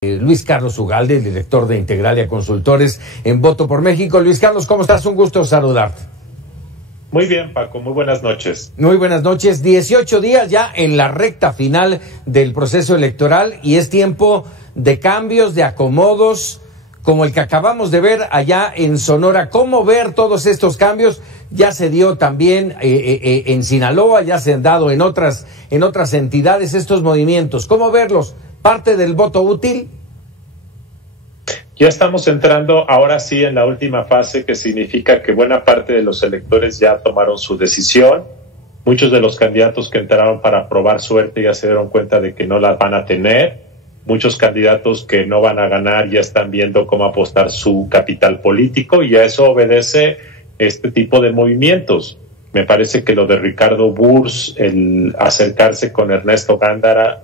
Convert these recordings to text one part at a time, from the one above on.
Luis Carlos Ugalde, el director de Integralia Consultores en Voto por México. Luis Carlos, ¿cómo estás? Un gusto saludarte. Muy bien, Paco, muy buenas noches. Muy buenas noches. 18 días ya en la recta final del proceso electoral y es tiempo de cambios, de acomodos, como el que acabamos de ver allá en Sonora. ¿Cómo ver todos estos cambios? Ya se dio también en Sinaloa, ya se han dado en otras entidades estos movimientos. ¿Cómo verlos? ¿Parte del voto útil? Ya estamos entrando ahora sí en la última fase, que significa que buena parte de los electores ya tomaron su decisión. Muchos de los candidatos que entraron para probar suerte ya se dieron cuenta de que no la van a tener. Muchos candidatos que no van a ganar ya están viendo cómo apostar su capital político, y a eso obedece este tipo de movimientos. Me parece que lo de Ricardo Burs, el acercarse con Ernesto Gándara,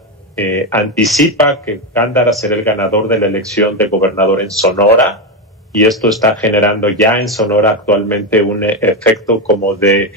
anticipa que Gándara será el ganador de la elección de gobernador en Sonora, y esto está generando ya en Sonora actualmente un efecto como de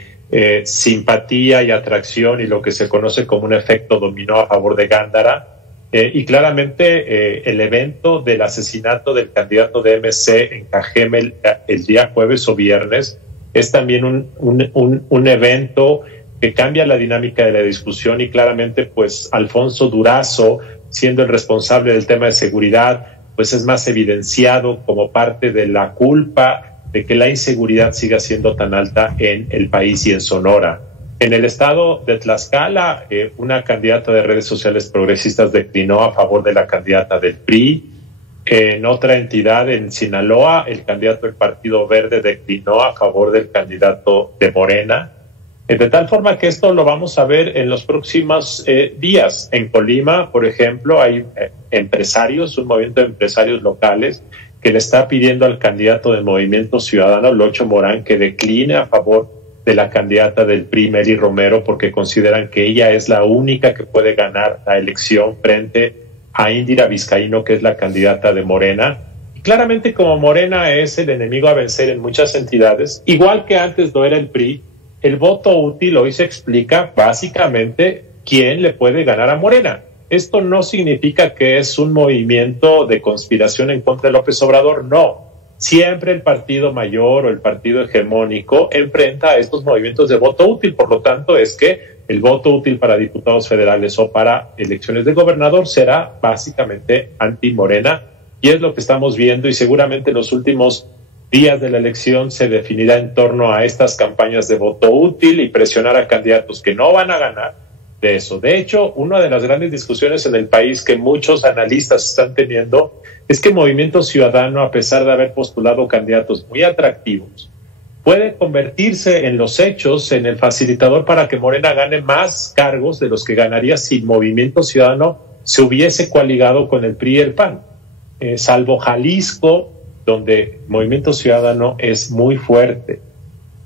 simpatía y atracción, y lo que se conoce como un efecto dominó a favor de Gándara. Y claramente el evento del asesinato del candidato de MC en Cajeme el día jueves o viernes es también un evento que cambia la dinámica de la discusión, y claramente pues Alfonso Durazo, siendo el responsable del tema de seguridad, pues es más evidenciado como parte de la culpa de que la inseguridad siga siendo tan alta en el país y en Sonora. En el estado de Tlaxcala, una candidata de redes sociales progresistas declinó a favor de la candidata del PRI. En otra entidad, en Sinaloa, el candidato del Partido Verde declinó a favor del candidato de Morena. De tal forma que esto lo vamos a ver en los próximos días. En Colima, por ejemplo, hay empresarios, un movimiento de empresarios locales que le está pidiendo al candidato del Movimiento Ciudadano, Locho Morán, que decline a favor de la candidata del PRI, Mary Romero, porque consideran que ella es la única que puede ganar la elección frente a Indira Vizcaíno, que es la candidata de Morena. Y claramente, como Morena es el enemigo a vencer en muchas entidades, igual que antes lo era el PRI, el voto útil hoy se explica básicamente quién le puede ganar a Morena. Esto no significa que es un movimiento de conspiración en contra de López Obrador, no. Siempre el partido mayor o el partido hegemónico enfrenta a estos movimientos de voto útil. Por lo tanto, es que el voto útil para diputados federales o para elecciones de gobernador será básicamente anti-Morena, y es lo que estamos viendo, y seguramente los últimos días de la elección se definirá en torno a estas campañas de voto útil y presionar a candidatos que no van a ganar de eso. De hecho, una de las grandes discusiones en el país que muchos analistas están teniendo es que Movimiento Ciudadano, a pesar de haber postulado candidatos muy atractivos, puede convertirse en los hechos en el facilitador para que Morena gane más cargos de los que ganaría si Movimiento Ciudadano se hubiese coaligado con el PRI y el PAN. Salvo Jalisco, donde Movimiento Ciudadano es muy fuerte,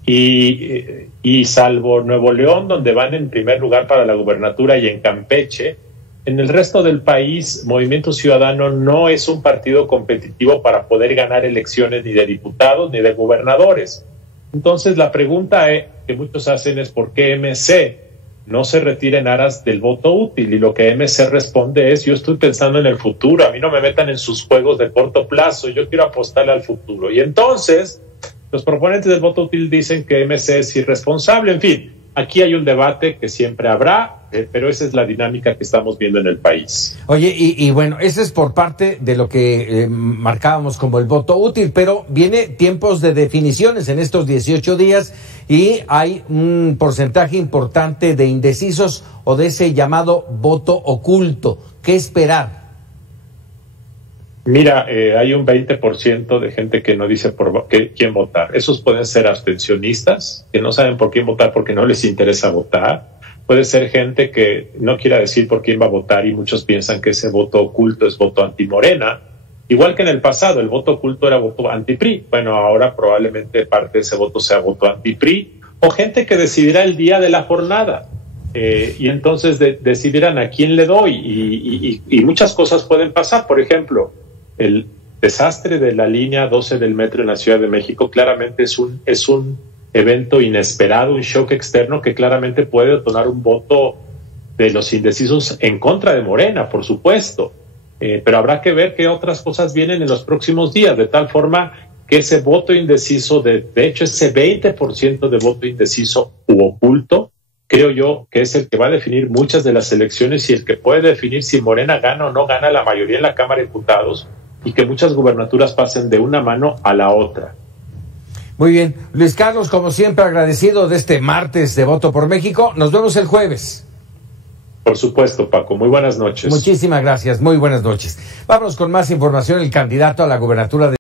y salvo Nuevo León, donde van en primer lugar para la gubernatura, y en Campeche, en el resto del país, Movimiento Ciudadano no es un partido competitivo para poder ganar elecciones ni de diputados ni de gobernadores. Entonces, la pregunta que muchos hacen es ¿por qué MC no se retira en aras del voto útil? Y lo que MC responde es: yo estoy pensando en el futuro, a mí no me metan en sus juegos de corto plazo, yo quiero apostarle al futuro. Y entonces los proponentes del voto útil dicen que MC es irresponsable. En fin, aquí hay un debate que siempre habrá, pero esa es la dinámica que estamos viendo en el país. Oye, y bueno, ese es por parte de lo que marcábamos como el voto útil, pero viene tiempos de definiciones en estos 18 días y hay un porcentaje importante de indecisos o de ese llamado voto oculto. ¿Qué esperar? Mira, hay un 20% de gente que no dice por quién votar. Esos pueden ser abstencionistas, que no saben por quién votar porque no les interesa votar. Puede ser gente que no quiera decir por quién va a votar, y muchos piensan que ese voto oculto es voto anti-Morena. Igual que en el pasado, el voto oculto era voto anti-PRI. Bueno, ahora probablemente parte de ese voto sea voto anti-PRI. O gente que decidirá el día de la jornada. Y entonces decidirán a quién le doy. Y muchas cosas pueden pasar. Por ejemplo, el desastre de la línea 12 del metro en la Ciudad de México claramente es un evento inesperado, un shock externo que claramente puede detonar un voto de los indecisos en contra de Morena, por supuesto. pero habrá que ver qué otras cosas vienen en los próximos días, de tal forma que ese voto indeciso, de hecho ese 20% de voto indeciso u oculto, creo yo que es el que va a definir muchas de las elecciones y el que puede definir si Morena gana o no gana la mayoría en la Cámara de Diputados y que muchas gubernaturas pasen de una mano a la otra. Muy bien. Luis Carlos, como siempre, agradecido de este martes de Voto por México. Nos vemos el jueves. Por supuesto, Paco. Muy buenas noches. Muchísimas gracias. Muy buenas noches. Vámonos con más información. El candidato a la gubernatura de